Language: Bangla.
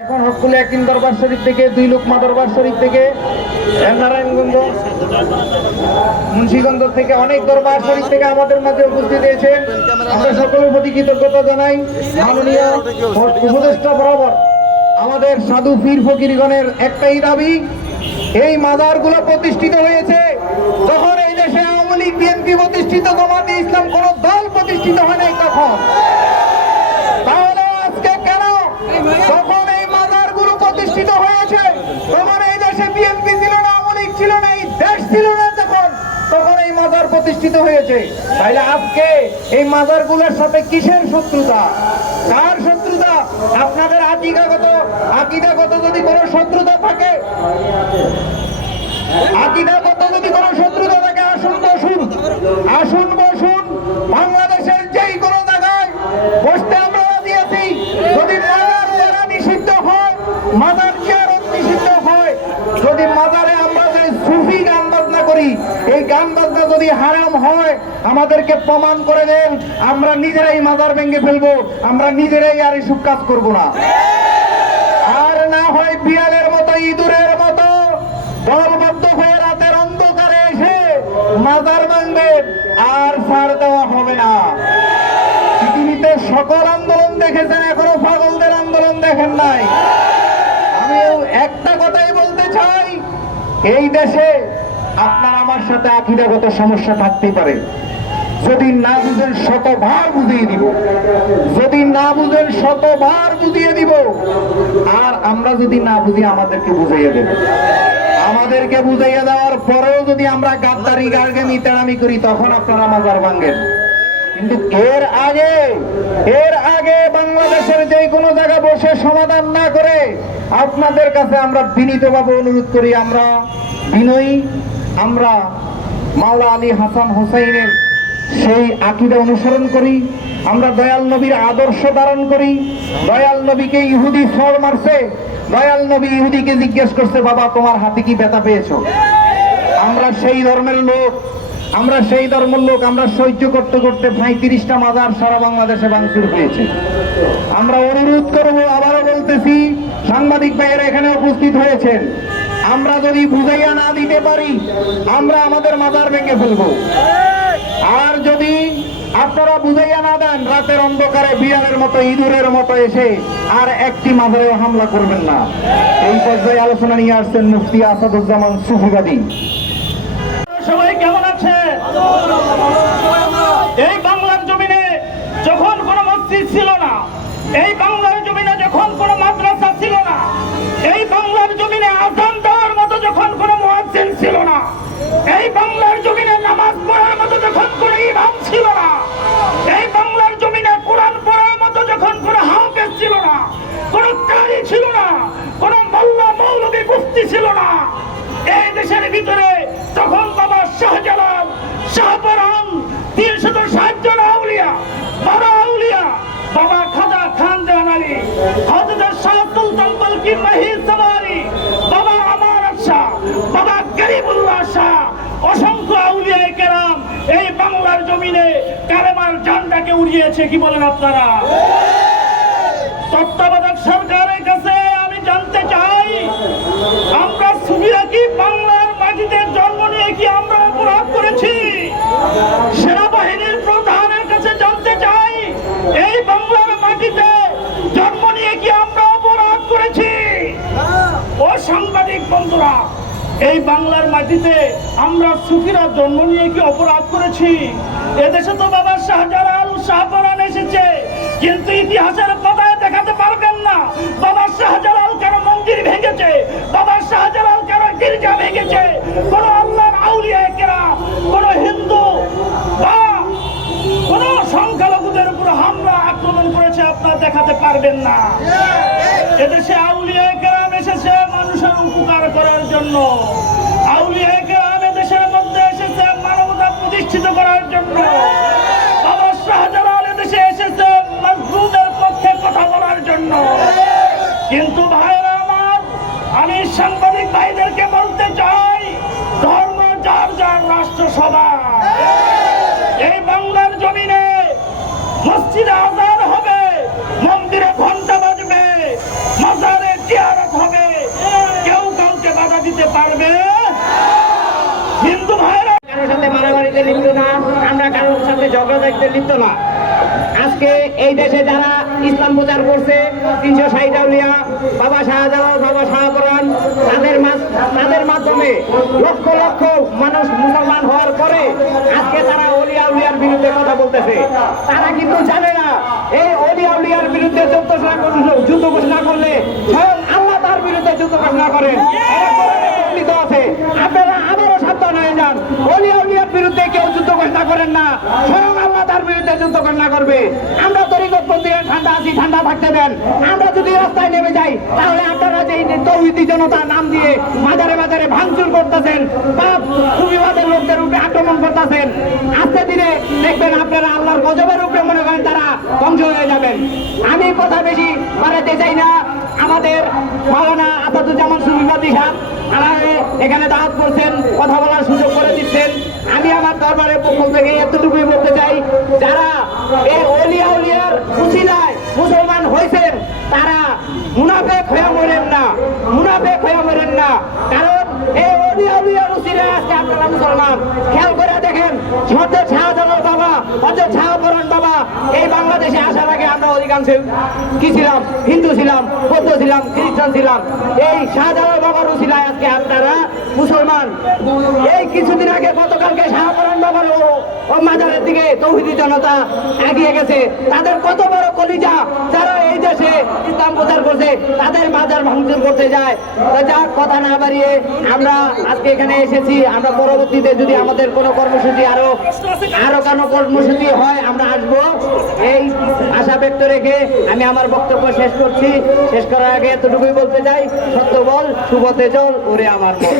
এখন হকুল একদিন দরবার শরীফ থেকে, দুই লোকমা দরবার শরীফ থেকে নারায়ণগঞ্জ, মুন্সিগঞ্জ থেকে অনেক দরবার শরীফ থেকে আমাদের মাঝে উপস্থিত হয়েছেন। আমরা সকলের প্রতি কৃতজ্ঞতা জানাই। মাননীয় উপদেষ্টা বরাবর আমাদের সাধু পীর ফকিরগণের একটাই দাবি, এই মাজারগুলো প্রতিষ্ঠিত হয়েছে। যখন এই দেশে আওয়ামী লীগ, বিএনপি প্রতিষ্ঠিত, জমাতে ইসলাম কোন দল প্রতিষ্ঠিত হয় নাই তখন। হয়েছে তাইলে আজকে এই মাজারগুলোর সাথে কিসের শত্রুতা? কার শত্রুতা? আপনাদের আকিদাগত আকিদাগত যদি কোনো শত্রুতা থাকে আকিদাগত যদি কোনো শত্রুতা থাকে, আসুন তো, আসুন। আসুন বসুন বাংলাদেশের যেই কোনো জায়গায় বসতে আমরা রাজি আছি যদি মাজার যারা নিষিদ্ধ হয় মাজার জিয়ারত নিষিদ্ধ হয় যদি মাজারে আমরা যে সুফি গান বাজনা করি এই যদি হারাম হয়, আমাদেরকে প্রমাণ করে দেন, আমরা নিজেরাই মাজার ভেঙে ফেলব, আমরা নিজেরাই আর এসব কাজ করব না। আর না হয় বিড়ালের মতো, ইঁদুরের মতো, দলবদ্ধ হয়ে রাতের অন্ধকারে এসে আর ছাড় দেওয়া হবে না। পৃথিবীতে সকল আন্দোলন দেখেছেন, এখনও পাগলদের আন্দোলন দেখেন নাই। আমি একটা কথাই বলতে চাই, এই দেশে আপনার আমার সাথে আকিদাগত সমস্যা থাকতেই পারে। যদি না বুঝেন শতবার বুঝিয়ে দিব। যদি না বুঝেন শতবার বুঝিয়ে দিব। আর আমরা যদি না বুঝি, আমাদেরকে বুঝাইয়া দেব আমাদেরকে বুঝাইয়া দেওয়ার পরেও যদি আমরা গাদ্দারি, গার্গেমি, তেড়ামি করি, তখন আপনারা মাজার ভাঙ্গেন কিন্তু এর আগে এর আগে বাংলাদেশের যে কোনো জায়গা বসে সমাধান না করে আপনাদের কাছে আমরা বিনীতভাবে অনুরোধ করি, আমরা বিনয়ী আমরা মাওলা আলী হাসান হোসাইনের সেই আকিদা অনুসরণ করি, আমরা দয়াল নবীর আদর্শ ধারণ করি, দয়াল নবীকে ইহুদি ফল মারছে, দয়াল নবী ইহুদিকে জিজ্ঞেস করছে, বাবা, তোমার হাতে কি ব্যথা পেয়েছ? আমরা সেই ধর্মের লোক, আমরা সেই ধর্মের লোক, আমরা সহ্য করতে করতে পঁয়ত্রিশটা মাজার সারা বাংলাদেশে ভাঙচুর হয়েছে। আমরা অনুরোধ করব, আবারও বলতেছি, সাংবাদিক ভাইয়েরা এখানে উপস্থিত হয়েছেন। আমরা যদি বুঝাইয়া না দিতে পারি, আমরা আমাদের মাজার ভেঙে ফেলব। আর যদি আপনারা বুঝাইয়া না দেন, রাতের অন্ধকারে বিড়ালের মতো, ইঁদুরের মতো এসে আর একটি মাজারেও হামলা করবেন না। এই পর্যায়ে আলোচনা নিয়ে আসছেন মুফতি আসাদুজ্জামান সুফিবাদী। সবাই কেমন আছে মহির সওয়ারি বাবা আমার এই বাংলার জমিনে কালেমার জানটাকে উড়িয়েছে কি বলেন আপনারা? তত্ত্বাবধায়ক এই বাংলার মাটিতে আমরা সুখীরা জন্ম নিয়ে কি অপরাধ করেছি? এদেশে তো বাবা শাহজালাল শাহপরান এসেছে কিন্তু ইতিহাসের পাতায় দেখাতে পারবেন না। বাবা শাহজালাল কেন মন্দির ভেঙেছে? বাবা শাহজালাল কেন গির্জা ভেঙেছে? কোন আল্লাহর আউলিয়া কেরা কোন হিন্দু বা কোন সংখ্যালঘুদের উপর হামলা আক্রমণ করেছে আপনারা দেখাতে পারবেন না। এদেশে আউলিয়া মানুষের উপকার করার জন্য। এদেশের মধ্যে এসেছে, মানবতা প্রতিষ্ঠিত করার জন্য। কিন্তু ভাইরা আমার, আমি সাংবাদিক ভাইদেরকে বলতে চাই, ধর্ম যার যার, রাষ্ট্র সভা এই বাংলার জমিনে মসজিদ আজান হবে মন্দিরে ঘণ্টা বাজবে মাজারে মোবারক হবে কেউ কাউকে বাধা দিতে পারবে হিন্দু ভাইরা কারোর সাথে মারামারিতে লিপ্ত না আমরা ঝগড়াঝাটিতে লিপ্ত না আজকে এই দেশে যারা ইসলাম প্রচার করছে, তিনশো ষাট আউলিয়া বাবা শাহজালাল, বাবা শাহপুরান তাদের তাদের মাধ্যমে লক্ষ লক্ষ মানুষ মুসলমান হওয়ার পরে আজকে তারা অলিয়া উলিয়ার বিরুদ্ধে কথা বলতেছে। তারা কিন্তু জানে না, এই অলিয়া উলিয়ার বিরুদ্ধে যুদ্ধ যুদ্ধ ঘোষণা করলে স্বয়ং আল্লাহ তার বিরুদ্ধে যুদ্ধ ঘোষণা করেন আছে, আপনারা আবারও সাবধান হয়ে যান। অলিয়া উলিয়ার বিরুদ্ধে কেউ যুদ্ধ ঘোষণা করেন না, স্বয়ং তার বিরুদ্ধে যুদ্ধ ঘোষণা করবে। আমরা তরিকতপন্থী ঠান্ডা আছি, ঠান্ডা থাকতে দেন। আমরা যদি রাস্তায় নেমে যাই, তাহলে আপনারা যে তৌহিদি জনতা নাম দিয়ে মাজারে মাজারে ভাঙচুর করতেছেন বা সুবিবাদের লোকদের উপরে আক্রমণ করতেছেন আস্তে দিনে দেখবেন আপনারা আল্লাহর গজবের উপরে মনে করেন তারা ধ্বংস হয়ে যাবেন। আমি কথা বেশি বাড়াতে চাই না। আমাদের মাওলানা আসাদুজ্জামান সুবিবাদী সাহেব আমাকে এখানে দাওয়াত করছেন, কথা বলার সুযোগ করে দিচ্ছেন। আমি আমার দরবারের পক্ষ থেকে এতটুকুই বলতে চাই, যারা এই অলিয়া উলিয়ার খুশিলায় মুসলমান হয়েছেন, তারা মুনাফেক হয়ে মরেন না, মুনাফেক হয়ে মরেন না। কারণ এই অলিয়া উলিয়ার উচিলায় আজকে আপনারা মুসলমান। খেয়াল করে দেখেন হজরত শাহজালাল বাবা হজরত শাহপরান বাবা, এই বাংলাদেশে আসার আমরা অধিকাংশ কি ছিলাম? হিন্দু ছিলাম, বৌদ্ধ ছিলাম, খ্রিস্টান ছিলাম। এই শাহজালাল বাবার উচিলায় আজকে আপনারা মুসলমান। এই কিছুদিন আগে গতকালকে শাহজাহান বাবার ও মাজারের দিকে তৌহিদি জনতা এগিয়ে গেছে। তাদের কত বড় কলিজা, যারা এই দেশে ইসলাম প্রচার করছে, তাদের মাজার ভাঙচুর করতে যায়। যার কথা না বাড়িয়ে আমরা আজকে এখানে এসেছি। আমরা পরবর্তীতে যদি আমাদের কোনো কর্মসূচি আরও আরও কোনো কর্মসূচি হয়, আমরা আসব। এই আশা ব্যক্ত রেখে আমি আমার বক্তব্য শেষ করছি। শেষ করার আগে এতটুকুই বলতে চাই, সত্য বল সুবতে চল, ওরে আমার বল